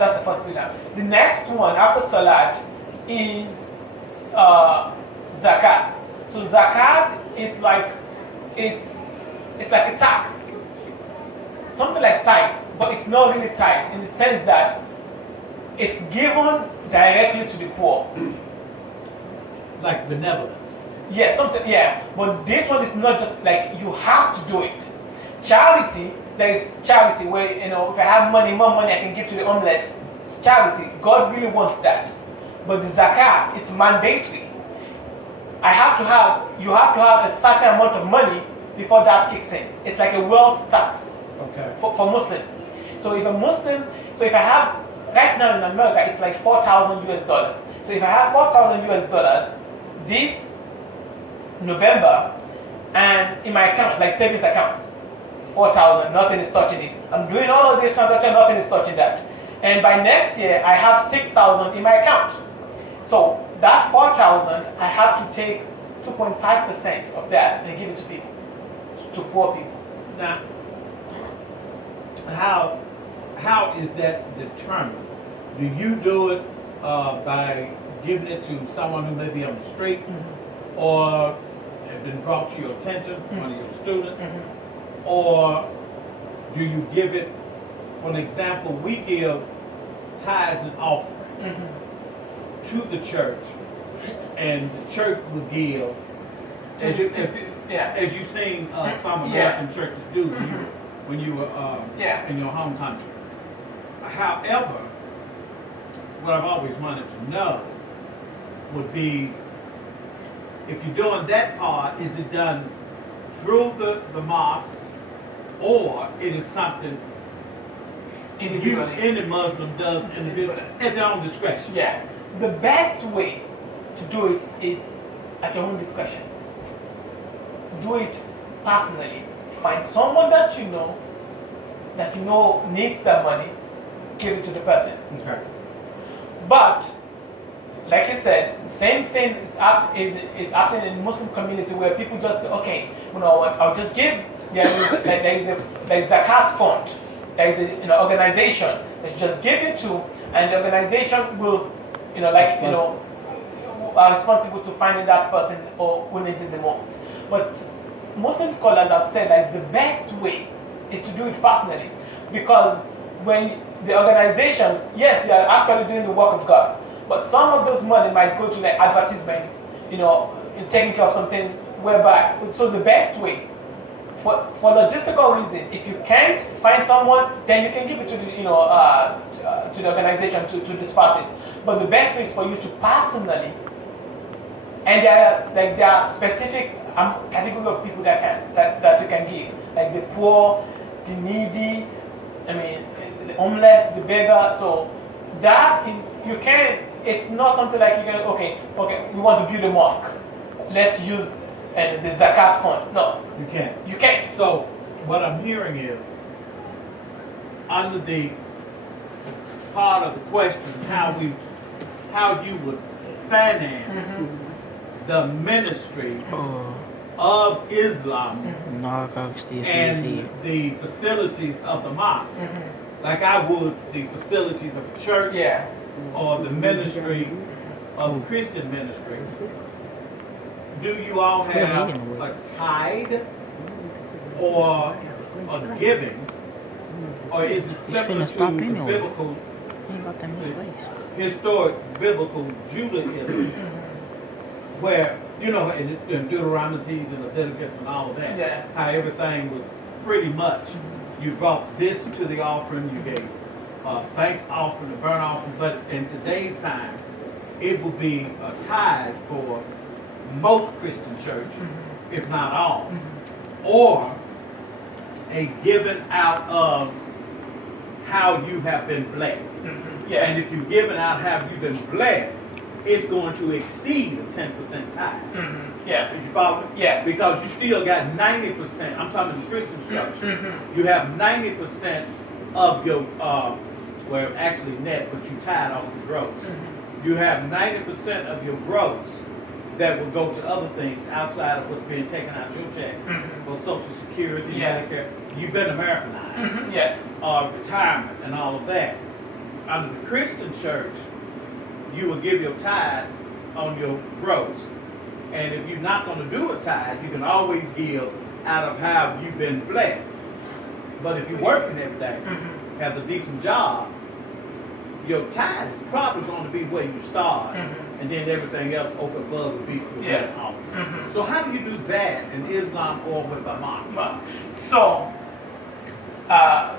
that's the first pillar. The next one after salat is zakat. So zakat is like it's like a tax, something like tithes, but it's not really tithes in the sense that it's given directly to the poor. Like benevolence. Yeah, something. Yeah, but this one is not just like you have to do it. Charity, there is charity where if I have money, more money I can give to the homeless. It's charity. God really wants that. But the zakat, it's mandatory. You have to have a certain amount of money before that kicks in. It's like a wealth tax. Okay. For Muslims. So if I have right now in America, it's like 4,000 US dollars. So if I have 4,000 US dollars this November, and in my account, like savings account, 4,000, nothing is touching it. I'm doing all of these transactions, nothing is touching that. And by next year, I have 6,000 in my account. So that 4,000, I have to take 2.5% of that and give it to people, to poor people. Now, how is that determined? Do you do it by giving it to someone who may be on the street, or have been brought to your attention, one of your students, or do you give it? For an example, we give tithes and offerings to the church, and the church will give, as you've seen some American churches do when you were in your home country. However, what I've always wanted to know would be, if you're doing that part, is it done through the mosque, or it is something any Muslim does individually at their own discretion? Yeah. The best way to do it is at your own discretion. Do it personally. Find someone that you know needs that money, give it to the person. Okay. But like you said, the same thing is happening in the Muslim community, where people just okay, I'll just give. There is a zakat fund. There is an organization that you just give it to, and the organization will, are responsible to finding that person or who needs it the most. But Muslim scholars have said that the best way is to do it personally, because when the organizations, yes, they are actually doing the work of God, but some of those money might go to like advertisements, in taking care of some things. Whereby, so the best way, for logistical reasons, if you can't find someone, then you can give it to the to the organization to disperse it. But the best way is for you to personally, and there are specific category of people that you can give, like the poor, the needy, the homeless, the beggar. So that you can't. It's not something like you can. Okay, we want to build a mosque. Let's use the zakat fund. No, you can't. You can't. So what I'm hearing is, under the part of the question, how you would finance the ministry of Islam and the facilities of the mosque, like I would the facilities of the church, or the ministry of the Christian ministry. Do you all have a tithe or a giving, or is it similar to the biblical, historic biblical Judaism, where in Deuteronomy and Leviticus and all of that, how everything was pretty much, you brought this to the offering, you gave thanks offering, a burnt offering, but in today's time, it will be a tithe for most Christian churches, if not all, or a giving out of how you have been blessed. And if you're giving out how you've been blessed, it's going to exceed a 10% tithe. Did you follow me? Yeah. Because you still got 90%, I'm talking the Christian structure, you have 90% of your, well actually net, but you tithe off the gross. You have 90% of your gross that will go to other things outside of what's being taken out your check, for Social Security, Medicare. You've been Americanized. Yes. Retirement and all of that. under the Christian church, you will give your tithe on your gross. And if you're not going to do a tithe, you can always give out of how you've been blessed. But if you're working every day, have a decent job, your tithe is probably going to be where you start, and then everything else over above will be off. So how do you do that in Islam or with a mosque? So, as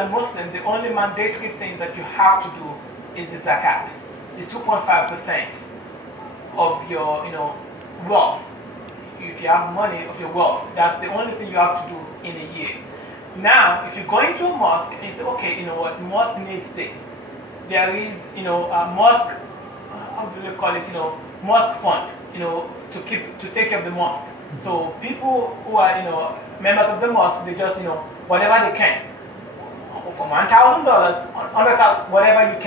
a Muslim, the only mandatory thing that you have to do is the zakat, the 2.5% of your, wealth. If you have money of your wealth, that's the only thing you have to do in a year. Now, if you're going to a mosque and you say, okay, you know what, mosque needs this. There is, a mosque, how do they call it, mosque fund, to take care of the mosque. So people who are, members of the mosque, they just, whatever they can, from $1,000, $100,000, whatever you can.